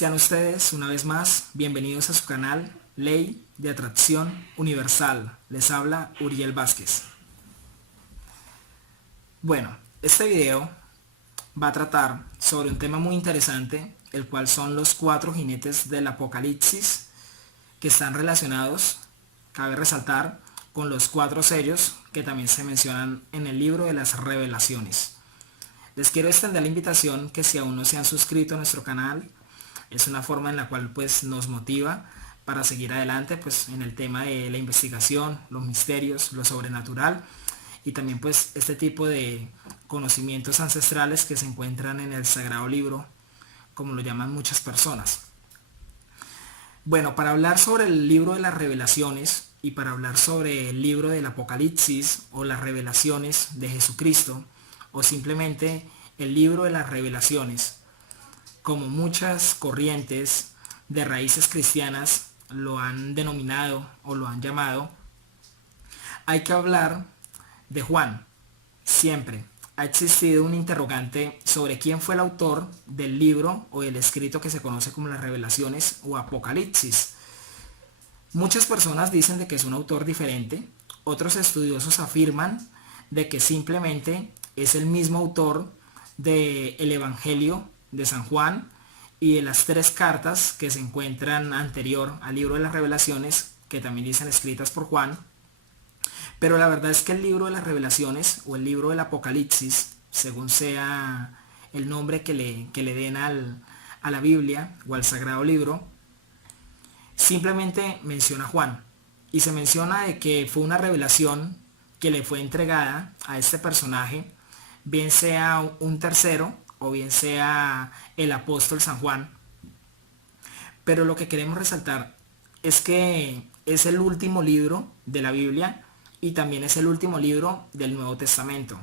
Sean ustedes una vez más bienvenidos a su canal Ley de Atracción Universal. Les habla Uriel Vázquez. Bueno, este video va a tratar sobre un tema muy interesante, el cual son los 4 jinetes del Apocalipsis, que están relacionados, cabe resaltar, con los 4 sellos que también se mencionan en el libro de las Revelaciones. Les quiero extender la invitación que si aún no se han suscrito a nuestro canal, es una forma en la cual pues nos motiva para seguir adelante pues en el tema de la investigación, los misterios, lo sobrenatural y también pues este tipo de conocimientos ancestrales que se encuentran en el Sagrado Libro, como lo llaman muchas personas. Bueno, para hablar sobre el libro de las Revelaciones y para hablar sobre el libro del Apocalipsis o las revelaciones de Jesucristo o simplemente el libro de las Revelaciones, como muchas corrientes de raíces cristianas lo han denominado o lo han llamado, hay que hablar de Juan. Siempre ha existido un interrogante sobre quién fue el autor del libro o del escrito que se conoce como las Revelaciones o Apocalipsis. Muchas personas dicen de que es un autor diferente, otros estudiosos afirman de que simplemente es el mismo autor del Evangelio de San Juan y de las 3 cartas que se encuentran anterior al libro de las Revelaciones, que también dicen escritas por Juan. Pero la verdad es que el libro de las Revelaciones o el libro del Apocalipsis, según sea el nombre que le den a la Biblia o al Sagrado Libro, simplemente menciona a Juan. Y se menciona de que fue una revelación que le fue entregada a este personaje, bien sea un tercero o bien sea el apóstol San Juan. Pero lo que queremos resaltar es que es el último libro de la Biblia y también es el último libro del Nuevo Testamento.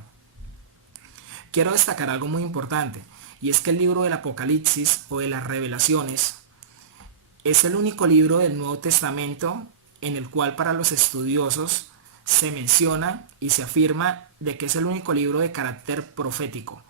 Quiero destacar algo muy importante, y es que el libro del Apocalipsis o de las Revelaciones es el único libro del Nuevo Testamento en el cual para los estudiosos se menciona y se afirma de que es el único libro de carácter profético.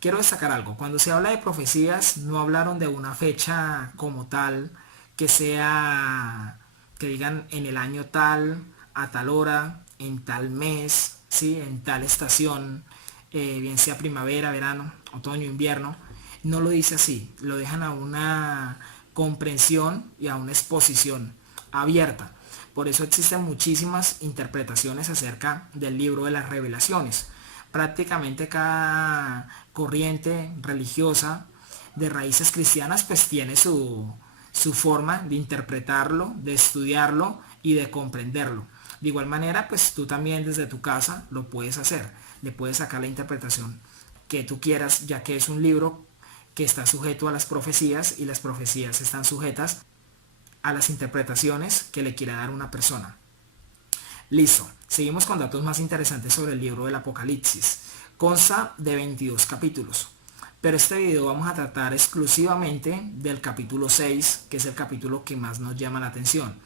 Quiero destacar algo, cuando se habla de profecías no hablaron de una fecha como tal, que sea, que digan en el año tal, a tal hora, en tal mes, ¿sí? En tal estación, bien sea primavera, verano, otoño, invierno. No lo dice así, lo dejan a una comprensión y a una exposición abierta. Por eso existen muchísimas interpretaciones acerca del libro de las Revelaciones. Prácticamente cada corriente religiosa de raíces cristianas pues tiene su forma de interpretarlo, de estudiarlo y de comprenderlo. De igual manera pues tú también desde tu casa lo puedes hacer, le puedes sacar la interpretación que tú quieras, ya que es un libro que está sujeto a las profecías y las profecías están sujetas a las interpretaciones que le quiera dar una persona. Listo, seguimos con datos más interesantes sobre el libro del Apocalipsis. Consta de 22 capítulos, pero este video vamos a tratar exclusivamente del capítulo 6, que es el capítulo que más nos llama la atención.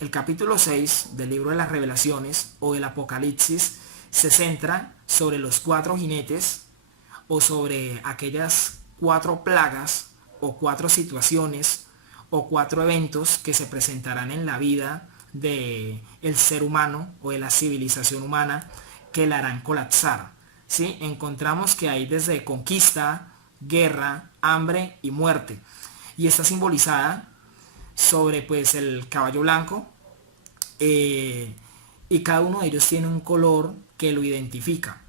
El capítulo 6 del libro de las Revelaciones o del Apocalipsis se centra sobre los 4 jinetes o sobre aquellas 4 plagas o 4 situaciones o 4 eventos que se presentarán en la vida del ser humano o de la civilización humana que la harán colapsar. ¿Sí? Encontramos que hay desde conquista, guerra, hambre y muerte. Y está simbolizada sobre pues el caballo blanco y cada uno de ellos tiene un color que lo identifica.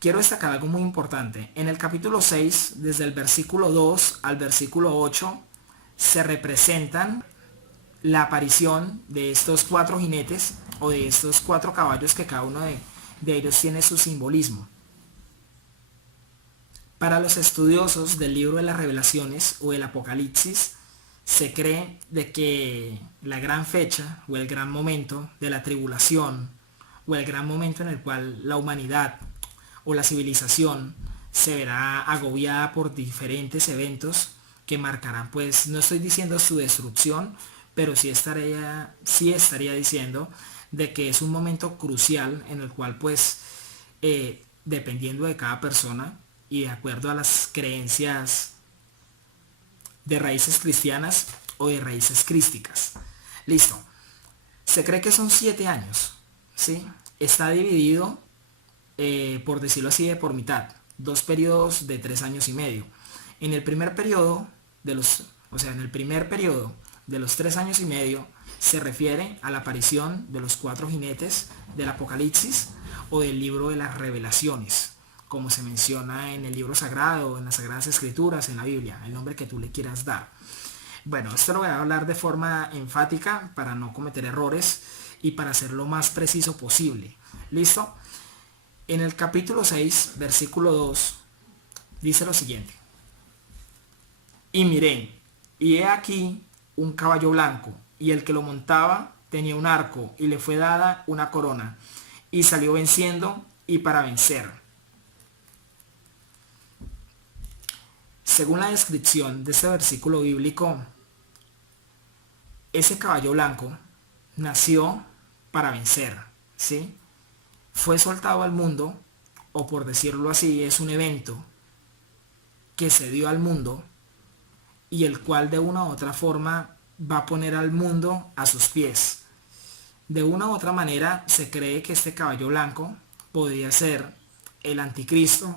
Quiero destacar algo muy importante. En el capítulo 6, desde el versículo 2 al versículo 8, se representan la aparición de estos 4 jinetes o de estos 4 caballos que cada uno de ellos tiene su simbolismo. Para los estudiosos del libro de las Revelaciones o el Apocalipsis, se cree de que la gran fecha o el gran momento de la tribulación o el gran momento en el cual la humanidad o la civilización se verá agobiada por diferentes eventos que marcarán, pues no estoy diciendo su destrucción, pero sí estaría diciendo de que es un momento crucial en el cual pues dependiendo de cada persona y de acuerdo a las creencias de raíces cristianas o de raíces crísticas. Listo. Se cree que son 7 años, ¿sí? Está dividido, por decirlo así, de por mitad. 2 periodos de 3 años y medio. En el primer periodo en el primer periodo de los 3 años y medio se refiere a la aparición de los 4 jinetes del Apocalipsis o del libro de las revelaciones, como se menciona en el libro sagrado, en las Sagradas Escrituras, en la Biblia, el nombre que tú le quieras dar. Bueno, esto lo voy a hablar de forma enfática para no cometer errores y para ser lo más preciso posible. ¿Listo? En el capítulo 6, versículo 2, dice lo siguiente. Y miré, y he aquí un caballo blanco, y el que lo montaba tenía un arco, y le fue dada una corona, y salió venciendo y para vencer. Según la descripción de este versículo bíblico, ese caballo blanco nació para vencer, ¿sí? Fue soltado al mundo, o por decirlo así, es un evento que se dio al mundo y el cual de una u otra forma va a poner al mundo a sus pies. De una u otra manera se cree que este caballo blanco podría ser el anticristo.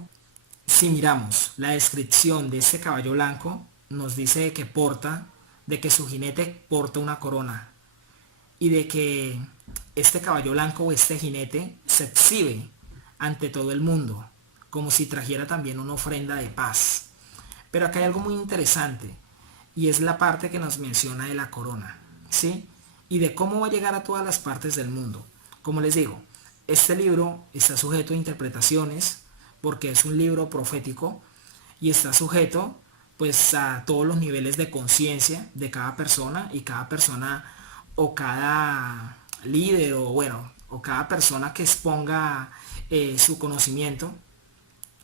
Si miramos la descripción de este caballo blanco, nos dice de que su jinete porta una corona y de que este caballo blanco o este jinete se exhibe ante todo el mundo, como si trajera también una ofrenda de paz. Pero acá hay algo muy interesante y es la parte que nos menciona de la corona, ¿sí? Y de cómo va a llegar a todas las partes del mundo. Como les digo, este libro está sujeto a interpretaciones porque es un libro profético y está sujeto pues a todos los niveles de conciencia de cada persona, y cada persona o cada líder o cada persona que exponga su conocimiento.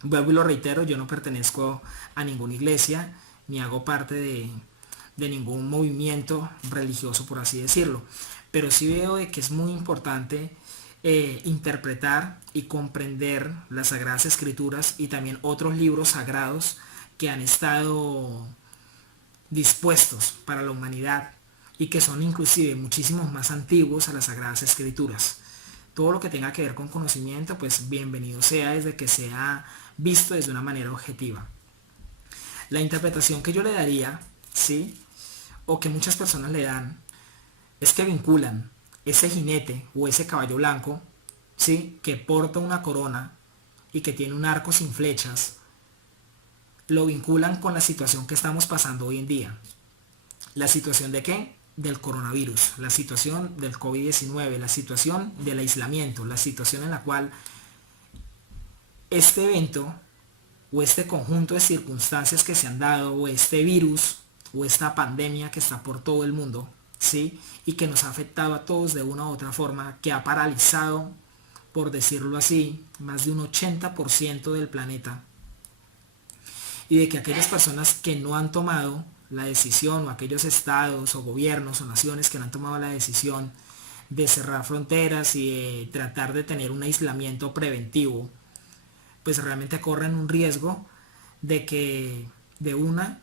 Vuelvo y lo reitero, yo no pertenezco a ninguna iglesia ni hago parte de ningún movimiento religioso, por así decirlo, pero sí veo de que es muy importante interpretar y comprender las Sagradas Escrituras y también otros libros sagrados que han estado dispuestos para la humanidad y que son inclusive muchísimos más antiguos a las Sagradas Escrituras. Todo lo que tenga que ver con conocimiento, pues bienvenido sea, desde que sea visto desde una manera objetiva. La interpretación que yo le daría, ¿sí? O que muchas personas le dan, es que vinculan ese jinete o ese caballo blanco, ¿sí? Que porta una corona y que tiene un arco sin flechas, lo vinculan con la situación que estamos pasando hoy en día. ¿La situación de qué? Del coronavirus, la situación del COVID-19, la situación del aislamiento, la situación en la cual este evento o este conjunto de circunstancias que se han dado, o este virus o esta pandemia que está por todo el mundo, ¿sí? Y que nos ha afectado a todos de una u otra forma, que ha paralizado, por decirlo así, más de un 80% del planeta, y de que aquellas personas que no han tomado la decisión, o aquellos estados o gobiernos o naciones que no han tomado la decisión de cerrar fronteras y de tratar de tener un aislamiento preventivo, pues realmente corren un riesgo de que de una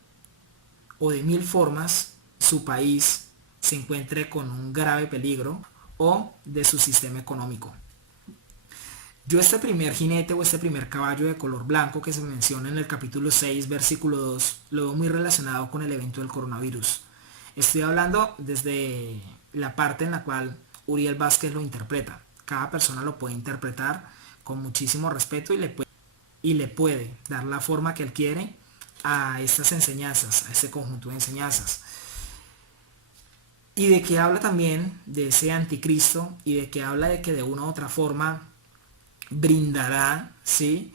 o de 1000 formas su país se encuentre con un grave peligro, o de su sistema económico. Yo este primer jinete o este primer caballo de color blanco que se menciona en el capítulo 6, versículo 2, lo veo muy relacionado con el evento del coronavirus. Estoy hablando desde la parte en la cual Uriel Vázquez lo interpreta. Cada persona lo puede interpretar con muchísimo respeto y le puede dar la forma que él quiere a estas enseñanzas, a este conjunto de enseñanzas. Y de que habla también de ese anticristo, y de que habla de que de una u otra forma brindará, ¿sí?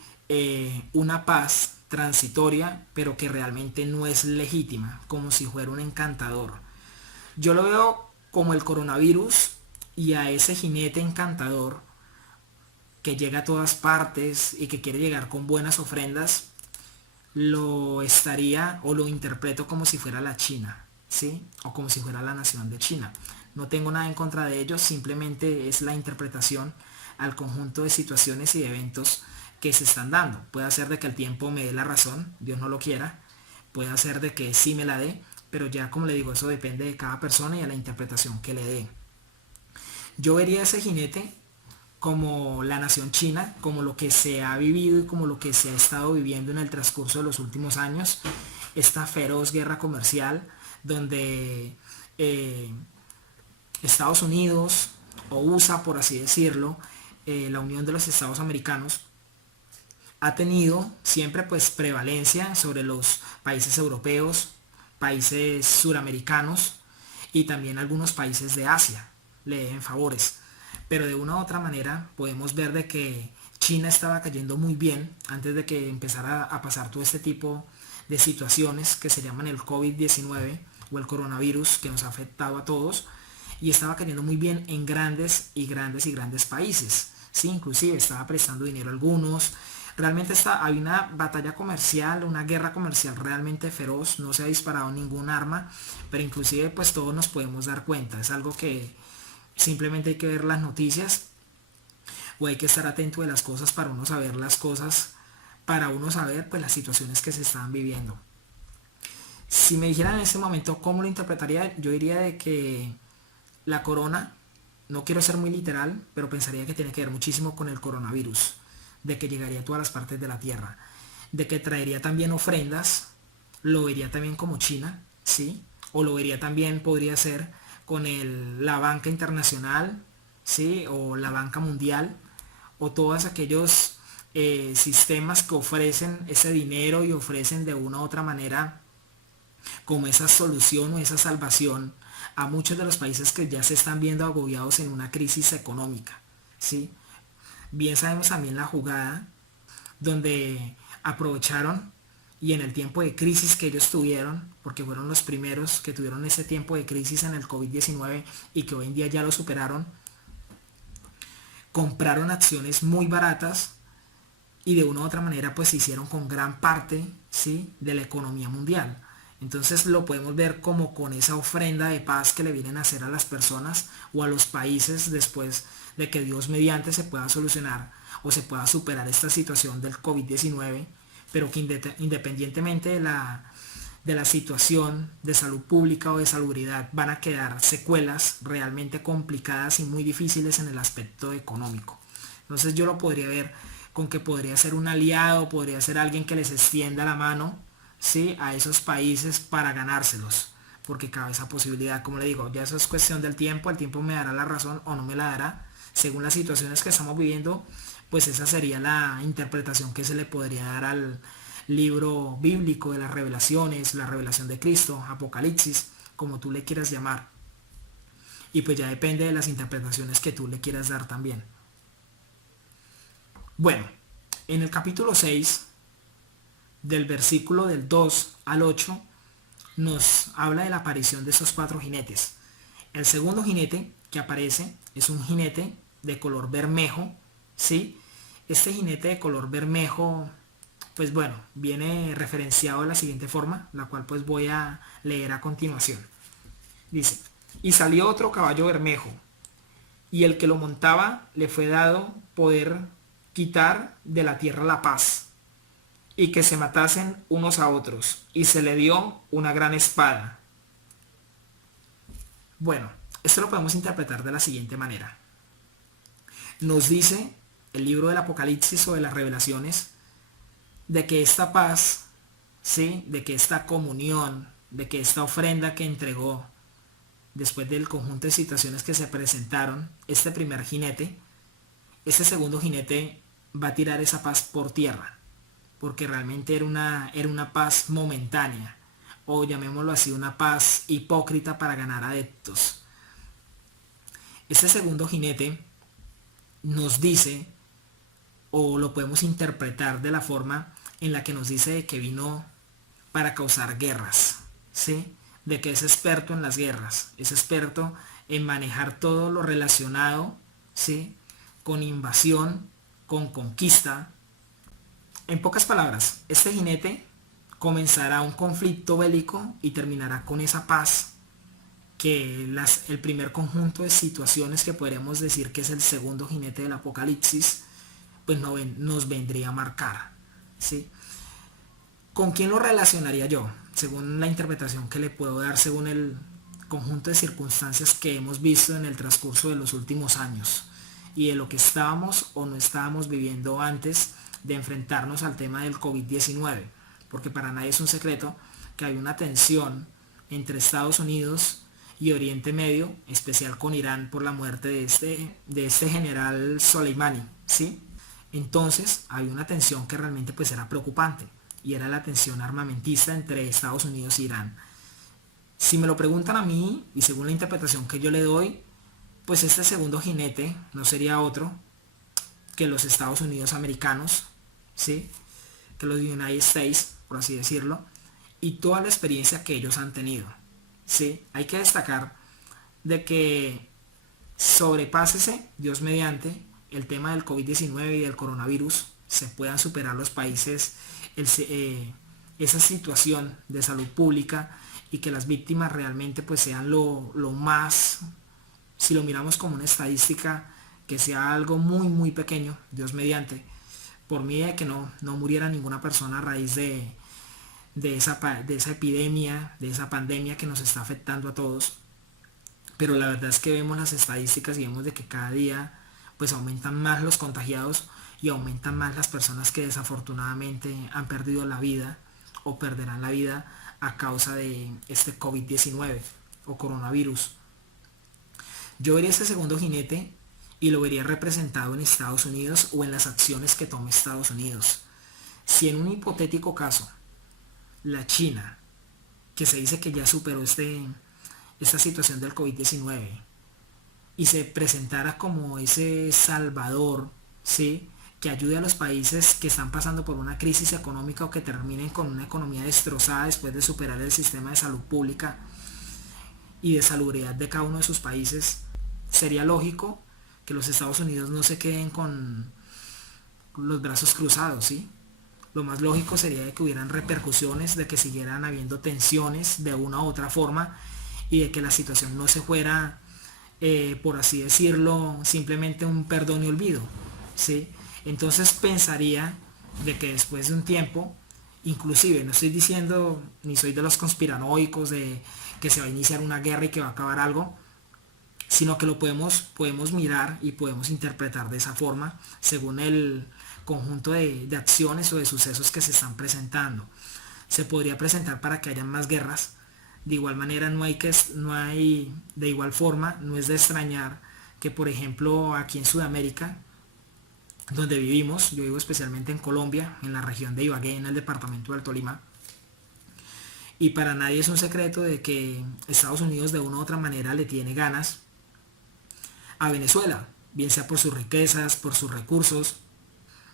Una paz transitoria, pero que realmente no es legítima, como si fuera un encantador. Yo lo veo como el coronavirus, y a ese jinete encantador que llega a todas partes y que quiere llegar con buenas ofrendas, lo estaría o lo interpreto como si fuera la China, ¿sí? O como si fuera la nación de China. No tengo nada en contra de ellos, simplemente es la interpretación al conjunto de situaciones y de eventos que se están dando. Puede ser de que el tiempo me dé la razón, Dios no lo quiera, puede hacer de que sí me la dé, pero ya como le digo, eso depende de cada persona y a la interpretación que le dé. Yo vería ese jinete como la nación china, como lo que se ha vivido y como lo que se ha estado viviendo en el transcurso de los últimos años, esta feroz guerra comercial donde eh, Estados Unidos o USA, por así decirlo, la Unión de los Estados Americanos, ha tenido siempre pues prevalencia sobre los países europeos, países suramericanos y también algunos países de Asia le deben favores. Pero de una u otra manera podemos ver de que China estaba cayendo muy bien antes de que empezara a pasar todo este tipo de situaciones que se llaman el COVID-19 o el coronavirus que nos ha afectado a todos, y estaba cayendo muy bien en grandes y grandes y grandes países. Sí, inclusive estaba prestando dinero a algunos. Realmente había una batalla comercial, una guerra comercial realmente feroz, no se ha disparado ningún arma, pero inclusive pues todos nos podemos dar cuenta, es algo que simplemente hay que ver las noticias o hay que estar atento de las cosas para uno saber las cosas, para uno saber pues las situaciones que se están viviendo. Si me dijeran en ese momento cómo lo interpretaría, yo diría de que la corona, no quiero ser muy literal, pero pensaría que tiene que ver muchísimo con el coronavirus, de que llegaría a todas las partes de la tierra, de que traería también ofrendas, lo vería también como China, ¿sí? O lo vería también, podría ser con la banca internacional, ¿sí? O la banca mundial, o todos aquellos sistemas que ofrecen ese dinero y ofrecen de una u otra manera como esa solución o esa salvación a muchos de los países que ya se están viendo agobiados en una crisis económica, ¿sí? Bien sabemos también la jugada donde aprovecharon y en el tiempo de crisis que ellos tuvieron, porque fueron los primeros que tuvieron ese tiempo de crisis en el COVID-19 y que hoy en día ya lo superaron, compraron acciones muy baratas y de una u otra manera pues se hicieron con gran parte, ¿sí?, de la economía mundial. Entonces lo podemos ver como con esa ofrenda de paz que le vienen a hacer a las personas o a los países después de que Dios mediante se pueda solucionar o se pueda superar esta situación del COVID-19, pero que independientemente de la situación de salud pública o de salubridad van a quedar secuelas realmente complicadas y muy difíciles en el aspecto económico. Entonces yo lo podría ver con que podría ser un aliado, podría ser alguien que les extienda la mano, ¿sí?, a esos países para ganárselos, porque cabe esa posibilidad. Como le digo, ya eso es cuestión del tiempo, el tiempo me dará la razón o no me la dará, según las situaciones que estamos viviendo, pues esa sería la interpretación que se le podría dar al libro bíblico de las revelaciones, la revelación de Cristo, Apocalipsis, como tú le quieras llamar, y pues ya depende de las interpretaciones que tú le quieras dar también. Bueno, en el capítulo 6, del versículo del 2 al 8, nos habla de la aparición de esos 4 jinetes. El segundo jinete que aparece es un jinete de color bermejo, ¿sí? Este jinete de color bermejo, pues bueno, viene referenciado de la siguiente forma, la cual pues voy a leer a continuación. Dice: y salió otro caballo bermejo, y el que lo montaba le fue dado poder quitar de la tierra la paz, y que se matasen unos a otros, y se le dio una gran espada. Bueno, esto lo podemos interpretar de la siguiente manera. Nos dice el libro del Apocalipsis o de las revelaciones de que esta paz, ¿sí?, de que esta comunión, de que esta ofrenda que entregó después del conjunto de situaciones que se presentaron, este primer jinete, este segundo jinete va a tirar esa paz por tierra, porque realmente era una paz momentánea, o llamémoslo así, una paz hipócrita para ganar adeptos. Este segundo jinete nos dice, o lo podemos interpretar de la forma en la que nos dice que vino para causar guerras, ¿sí?, de que es experto en las guerras, es experto en manejar todo lo relacionado, ¿sí?, con invasión, con conquista. En pocas palabras, este jinete comenzará un conflicto bélico y terminará con esa paz que el primer conjunto de situaciones que podríamos decir que es el segundo jinete del Apocalipsis, pues nos vendría a marcar, ¿sí? ¿Con quién lo relacionaría yo? Según la interpretación que le puedo dar, según el conjunto de circunstancias que hemos visto en el transcurso de los últimos años y de lo que estábamos o no estábamos viviendo antes de enfrentarnos al tema del COVID-19. Porque para nadie es un secreto que hay una tensión entre Estados Unidos y Oriente Medio, especial con Irán por la muerte de este general Soleimani, ¿sí? Entonces hay una tensión que realmente pues era preocupante y era la tensión armamentista entre Estados Unidos e Irán. Si me lo preguntan a mí y según la interpretación que yo le doy, pues este segundo jinete no sería otro que los Estados Unidos americanos, ¿sí? Que los United States, por así decirlo, y toda la experiencia que ellos han tenido, ¿sí? Hay que destacar de que sobrepásese, Dios mediante, el tema del COVID-19 y del coronavirus, se puedan superar los países esa situación de salud pública y que las víctimas realmente pues sean lo más, si lo miramos como una estadística, que sea algo muy muy pequeño, Dios mediante, por mí de que no muriera ninguna persona a raíz de esa epidemia, de esa pandemia que nos está afectando a todos. Pero la verdad es que vemos las estadísticas y vemos de que cada día pues aumentan más los contagiados y aumentan más las personas que desafortunadamente han perdido la vida o perderán la vida a causa de este COVID-19 o coronavirus. Yo vería ese segundo jinete y lo vería representado en Estados Unidos o en las acciones que tome Estados Unidos. Si en un hipotético caso la China, que se dice que ya superó esta situación del COVID-19 y se presentara como ese salvador, ¿sí? Que ayude a los países que están pasando por una crisis económica o que terminen con una economía destrozada después de superar el sistema de salud pública y de salubridad de cada uno de sus países, sería lógico que los Estados Unidos no se queden con los brazos cruzados, ¿sí? Lo más lógico sería de que hubieran repercusiones, de que siguieran habiendo tensiones de una u otra forma y de que la situación no se fuera, por así decirlo, simplemente un perdón y olvido, ¿sí? Entonces pensaría de que después de un tiempo, inclusive no estoy diciendo ni soy de los conspiranoicos de que se va a iniciar una guerra y que va a acabar algo, sino que lo podemos mirar y podemos interpretar de esa forma según el conjunto de acciones o de sucesos que se están presentando. Se podría presentar para que haya más guerras. De igual manera de igual forma, no es de extrañar que por ejemplo aquí en Sudamérica, donde vivimos, yo vivo especialmente en Colombia, en la región de Ibagué, en el departamento del Tolima, y para nadie es un secreto de que Estados Unidos de una u otra manera le tiene ganas a Venezuela, bien sea por sus riquezas, por sus recursos,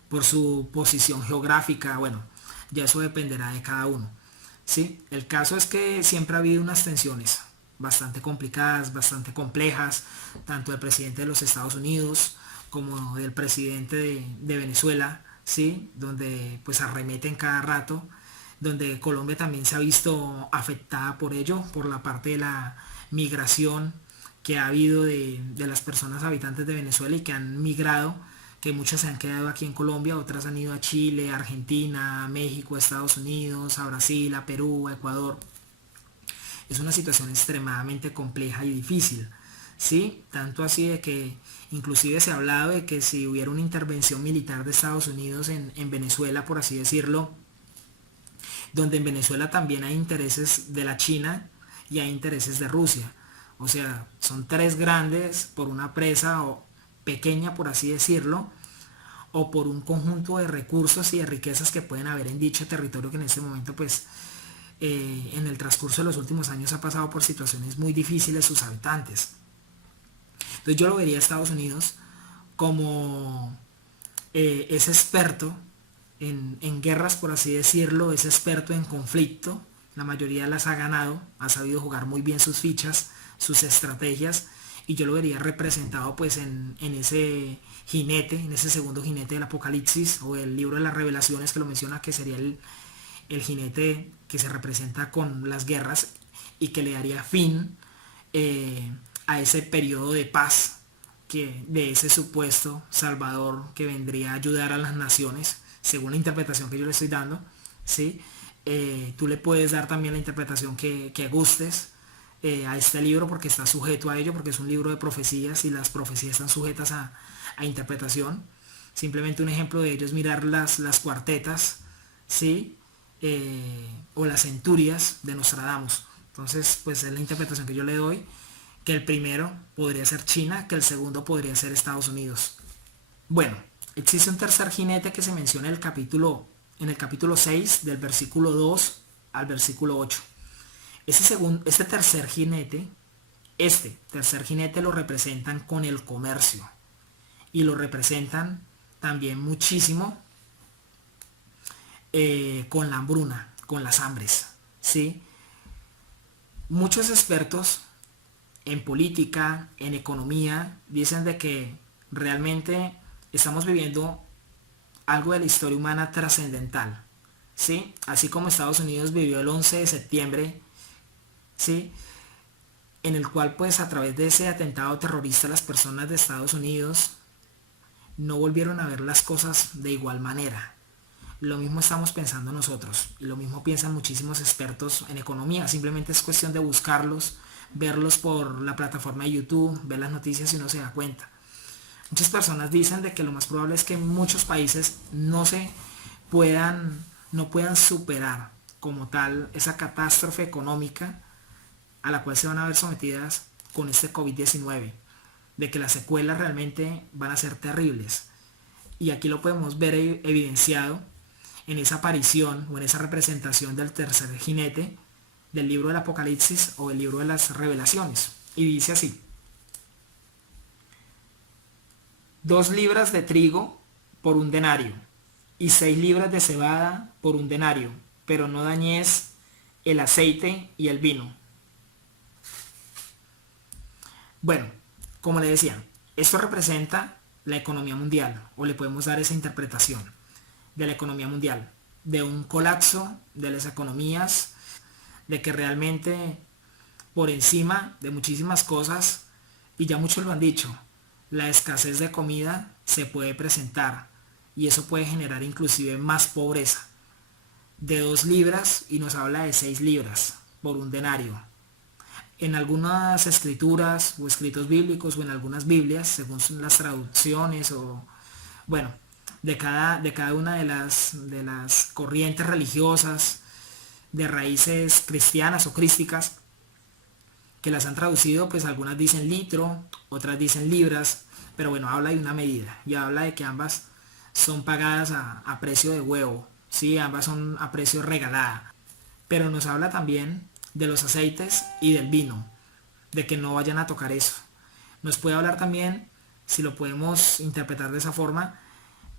por su posición geográfica, bueno, ya eso dependerá de cada uno, ¿sí? El caso es que siempre ha habido unas tensiones bastante complicadas, bastante complejas, tanto del presidente de los Estados Unidos como del presidente de Venezuela, ¿sí? Donde pues arremeten cada rato, donde Colombia también se ha visto afectada por ello, por la parte de la migración que ha habido de las personas habitantes de Venezuela y que han migrado, que muchas se han quedado aquí en Colombia, otras han ido a Chile, a Argentina, a México, a Estados Unidos, a Brasil, a Perú, a Ecuador. Es una situación extremadamente compleja y difícil, ¿sí? Tanto así de que inclusive se ha hablado de que si hubiera una intervención militar de Estados Unidos en Venezuela, por así decirlo, donde en Venezuela también hay intereses de la China y hay intereses de Rusia. O sea, son tres grandes por una presa o pequeña, por así decirlo, o por un conjunto de recursos y de riquezas que pueden haber en dicho territorio que en este momento, pues, en el transcurso de los últimos años ha pasado por situaciones muy difíciles sus habitantes. Entonces yo lo vería a Estados Unidos como ese experto en guerras, por así decirlo, ese experto en conflicto. La mayoría las ha ganado, ha sabido jugar muy bien sus fichas, sus estrategias, y yo lo vería representado pues en ese jinete, en ese segundo jinete del Apocalipsis o el libro de las Revelaciones que lo menciona, que sería el jinete que se representa con las guerras y que le daría fin a ese periodo de paz de ese supuesto Salvador que vendría a ayudar a las naciones, según la interpretación que yo le estoy dando, ¿sí? Tú le puedes dar también la interpretación que gustes a este libro, porque está sujeto a ello, porque es un libro de profecías y las profecías están sujetas a interpretación. Simplemente un ejemplo de ello es mirar las cuartetas, ¿sí? O las centurias de Nostradamus. Entonces, pues es la interpretación que yo le doy, que el primero podría ser China, que el segundo podría ser Estados Unidos. Bueno, existe un tercer jinete que se menciona en el capítulo 6, del versículo 2 al versículo 8. Este tercer jinete lo representan con el comercio y lo representan también muchísimo con la hambruna, con las hambres, ¿sí? Muchos expertos en política, en economía, dicen de que realmente estamos viviendo algo de la historia humana trascendental, ¿sí? Así como Estados Unidos vivió el 11 de septiembre, ¿sí? En el cual pues a través de ese atentado terrorista las personas de Estados Unidos no volvieron a ver las cosas de igual manera. Lo mismo estamos pensando nosotros y lo mismo piensan muchísimos expertos en economía. Simplemente es cuestión de buscarlos, verlos por la plataforma de YouTube, ver las noticias y uno se da cuenta. Muchas personas dicen de que lo más probable es que muchos países no puedan superar como tal esa catástrofe económica a la cual se van a ver sometidas con este COVID-19, de que las secuelas realmente van a ser terribles. Y aquí lo podemos ver evidenciado en esa aparición o en esa representación del tercer jinete del libro del Apocalipsis o el libro de las Revelaciones. Y dice así: 2 libras de trigo por un denario y 6 libras de cebada por un denario, pero no dañes el aceite y el vino. Bueno, como le decía, esto representa la economía mundial, o le podemos dar esa interpretación de la economía mundial, de un colapso de las economías, de que realmente por encima de muchísimas cosas, y ya muchos lo han dicho, la escasez de comida se puede presentar y eso puede generar inclusive más pobreza. De 2 libras y nos habla de 6 libras por un denario. En algunas escrituras o escritos bíblicos o en algunas Biblias, según las traducciones o bueno, de cada una de las corrientes religiosas de raíces cristianas o crísticas que las han traducido, pues algunas dicen litro, otras dicen libras, pero bueno, habla de una medida y habla de que ambas son pagadas a precio de huevo, ¿sí? Ambas son a precio regalada, pero nos habla también de los aceites y del vino, de que no vayan a tocar eso. Nos puede hablar también, si lo podemos interpretar de esa forma,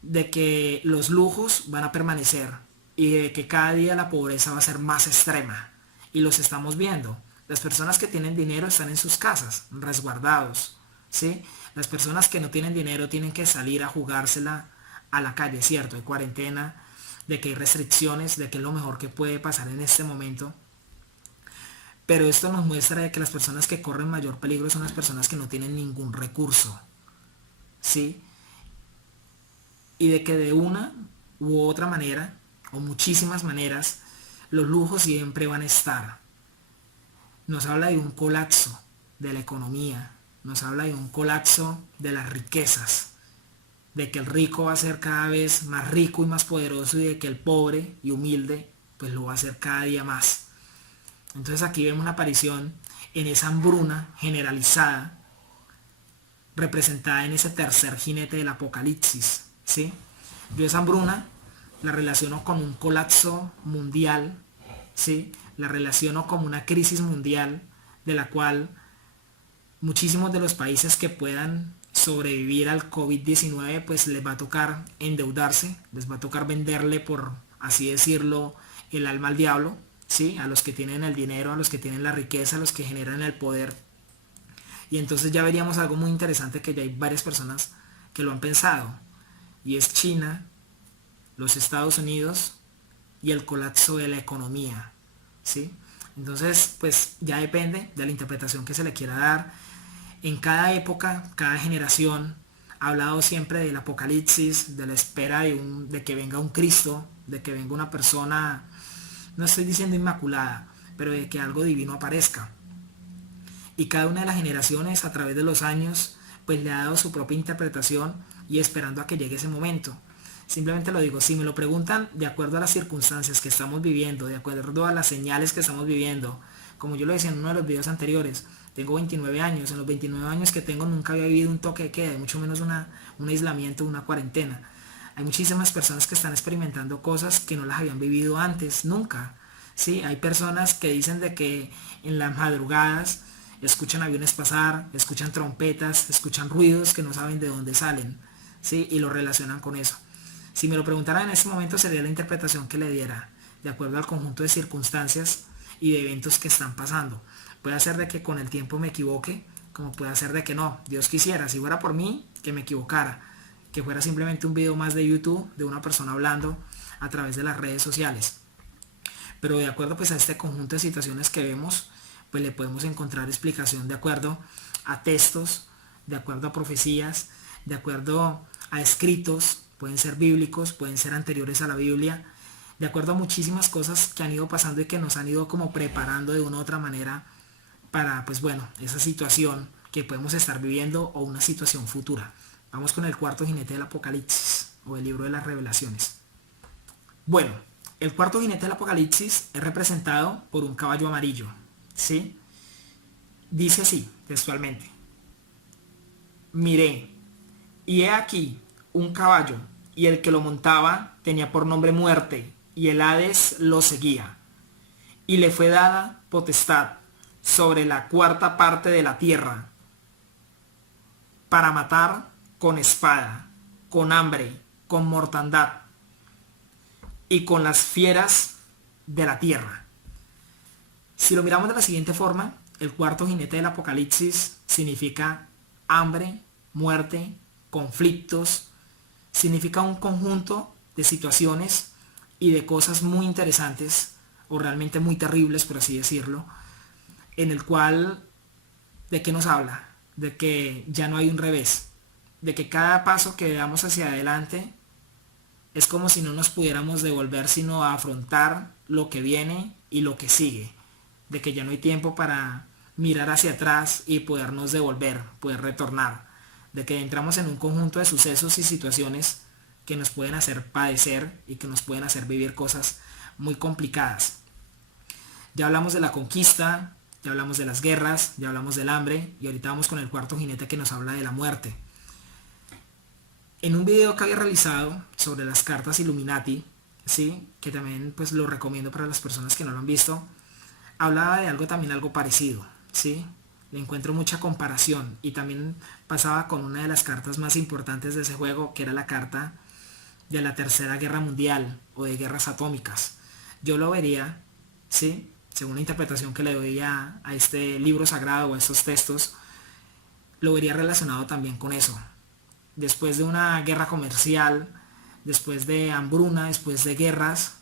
de que los lujos van a permanecer y de que cada día la pobreza va a ser más extrema. Y los estamos viendo. Las personas que tienen dinero están en sus casas, resguardados, ¿sí? Las personas que no tienen dinero tienen que salir a jugársela a la calle, ¿cierto? Hay cuarentena, de que hay restricciones, de que es lo mejor que puede pasar en este momento. Pero esto nos muestra de que las personas que corren mayor peligro son las personas que no tienen ningún recurso, ¿sí? Y de que de una u otra manera, o muchísimas maneras, los lujos siempre van a estar. Nos habla de un colapso de la economía, nos habla de un colapso de las riquezas, de que el rico va a ser cada vez más rico y más poderoso y de que el pobre y humilde pues lo va a hacer cada día más. Entonces aquí vemos una aparición en esa hambruna generalizada representada en ese tercer jinete del Apocalipsis, ¿sí? Yo esa hambruna la relaciono con un colapso mundial, ¿sí? La relaciono como una crisis mundial de la cual muchísimos de los países que puedan sobrevivir al COVID-19 pues les va a tocar endeudarse, les va a tocar venderle, por así decirlo, el alma al diablo, ¿sí? A los que tienen el dinero, a los que tienen la riqueza, a los que generan el poder. Y entonces ya veríamos algo muy interesante que ya hay varias personas que lo han pensado, y es China, los Estados Unidos y el colapso de la economía, ¿sí? Entonces pues ya depende de la interpretación que se le quiera dar. En cada época, cada generación ha hablado siempre del apocalipsis, de la espera de que venga un Cristo, de que venga una persona no estoy diciendo inmaculada, pero de que algo divino aparezca. Y cada una de las generaciones a través de los años pues le ha dado su propia interpretación y esperando a que llegue ese momento. Simplemente lo digo, si me lo preguntan de acuerdo a las circunstancias que estamos viviendo, de acuerdo a las señales que estamos viviendo, como yo lo decía en uno de los videos anteriores, tengo 29 años, en los 29 años que tengo nunca había vivido un toque de queda, mucho menos un aislamiento, una cuarentena. Hay muchísimas personas que están experimentando cosas que no las habían vivido antes, nunca. Sí, hay personas que dicen de que en las madrugadas escuchan aviones pasar, escuchan trompetas, escuchan ruidos que no saben de dónde salen, ¿sí? Y lo relacionan con eso. Si me lo preguntaran en ese momento sería la interpretación que le diera, de acuerdo al conjunto de circunstancias y de eventos que están pasando. Puede ser de que con el tiempo me equivoque, como puede ser de que no. Dios quisiera, si fuera por mí, que me equivocara, que fuera simplemente un video más de YouTube de una persona hablando a través de las redes sociales. Pero de acuerdo pues a este conjunto de situaciones que vemos, pues le podemos encontrar explicación de acuerdo a textos, de acuerdo a profecías, de acuerdo a escritos, pueden ser bíblicos, pueden ser anteriores a la Biblia, de acuerdo a muchísimas cosas que han ido pasando y que nos han ido como preparando de una u otra manera para, pues bueno, esa situación que podemos estar viviendo o una situación futura. Vamos con el cuarto jinete del Apocalipsis o el libro de las revelaciones. Bueno, el cuarto jinete del Apocalipsis es representado por un caballo amarillo, ¿sí? Dice así, textualmente: miré, y he aquí un caballo, y el que lo montaba tenía por nombre Muerte, y el Hades lo seguía. Y le fue dada potestad sobre la cuarta parte de la tierra, para matar con espada, con hambre, con mortandad, y con las fieras de la tierra. Si lo miramos de la siguiente forma, el cuarto jinete del Apocalipsis significa hambre, muerte, conflictos, significa un conjunto de situaciones y de cosas muy interesantes o realmente muy terribles, por así decirlo, en el cual, ¿de qué nos habla? De que ya no hay un revés, de que cada paso que damos hacia adelante es como si no nos pudiéramos devolver, sino a afrontar lo que viene y lo que sigue, de que ya no hay tiempo para mirar hacia atrás y podernos devolver, poder retornar, de que entramos en un conjunto de sucesos y situaciones que nos pueden hacer padecer y que nos pueden hacer vivir cosas muy complicadas. Ya hablamos de la conquista, ya hablamos de las guerras, ya hablamos del hambre y ahorita vamos con el cuarto jinete que nos habla de la muerte. En un video que había realizado sobre las cartas Illuminati, ¿sí? Que también pues lo recomiendo para las personas que no lo han visto, hablaba de algo también algo parecido, ¿sí? Le encuentro mucha comparación y también pasaba con una de las cartas más importantes de ese juego, que era la carta de la Tercera Guerra Mundial o de guerras atómicas. Yo lo vería, ¿sí? Según la interpretación que le doy a este libro sagrado o a estos textos, lo vería relacionado también con eso. Después de una guerra comercial, después de hambruna, después de guerras,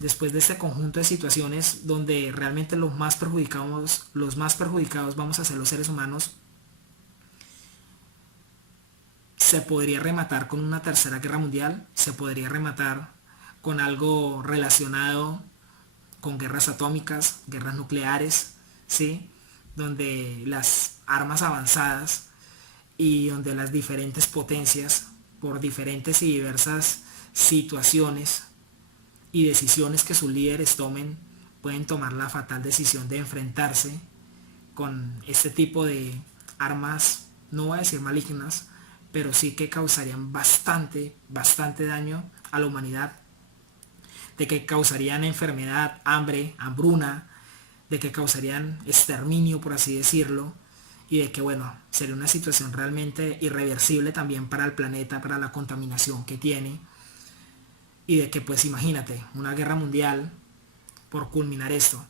después de este conjunto de situaciones donde realmente los más perjudicados vamos a ser los seres humanos, se podría rematar con una tercera guerra mundial, se podría rematar con algo relacionado con guerras atómicas, guerras nucleares, ¿sí? Donde las armas avanzadas y donde las diferentes potencias, por diferentes y diversas situaciones y decisiones que sus líderes tomen, pueden tomar la fatal decisión de enfrentarse con este tipo de armas, no voy a decir malignas, pero sí que causarían bastante daño a la humanidad, de que causarían enfermedad, hambre, hambruna, de que causarían exterminio, por así decirlo, y de que bueno, sería una situación realmente irreversible también para el planeta, para la contaminación que tiene, y de que pues imagínate, una guerra mundial por culminar esto.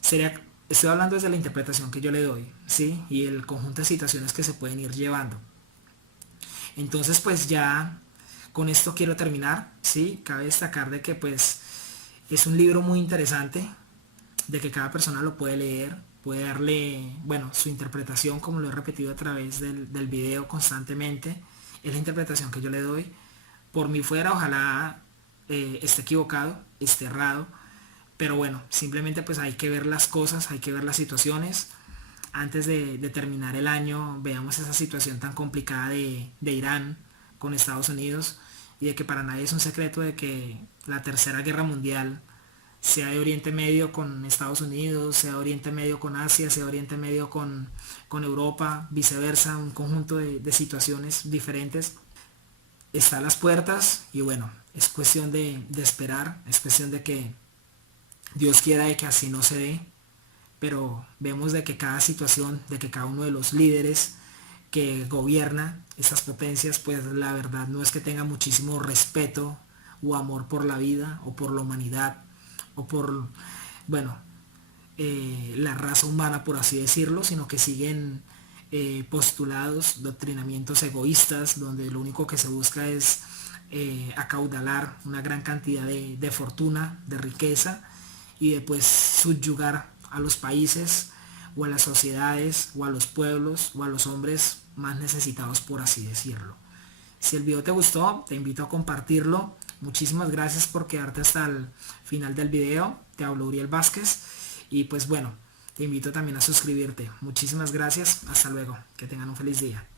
Estoy hablando desde la interpretación que yo le doy, ¿sí? Y el conjunto de situaciones que se pueden ir llevando. Entonces pues ya con esto quiero terminar, ¿sí? Cabe destacar de que pues es un libro muy interesante, de que cada persona lo puede leer, puede darle, bueno, su interpretación, como lo he repetido a través del video constantemente, es la interpretación que yo le doy. Por mí fuera, ojalá esté equivocado, esté errado, Pero bueno, simplemente pues hay que ver las cosas, hay que ver las situaciones. Antes de terminar el año, veamos esa situación tan complicada de Irán con Estados Unidos, y de que para nadie es un secreto de que la tercera guerra mundial, sea de Oriente Medio con Estados Unidos, sea de Oriente Medio con Asia, sea de Oriente Medio con Europa, viceversa, un conjunto de situaciones diferentes, está a las puertas. Y bueno, es cuestión de esperar, es cuestión de que Dios quiera de que así no se dé, pero vemos de que cada situación, de que cada uno de los líderes que gobierna estas potencias, pues la verdad no es que tenga muchísimo respeto o amor por la vida o por la humanidad o por, bueno, la raza humana, por así decirlo, sino que siguen postulados, doctrinamientos egoístas, donde lo único que se busca es acaudalar una gran cantidad de fortuna, de riqueza, y de pues subyugar a los países o a las sociedades o a los pueblos o a los hombres más necesitados, por así decirlo. Si el video te gustó, te invito a compartirlo. Muchísimas gracias por quedarte hasta el final del video. Te hablo Uriel Vázquez y pues bueno, te invito también a suscribirte. Muchísimas gracias. Hasta luego. Que tengan un feliz día.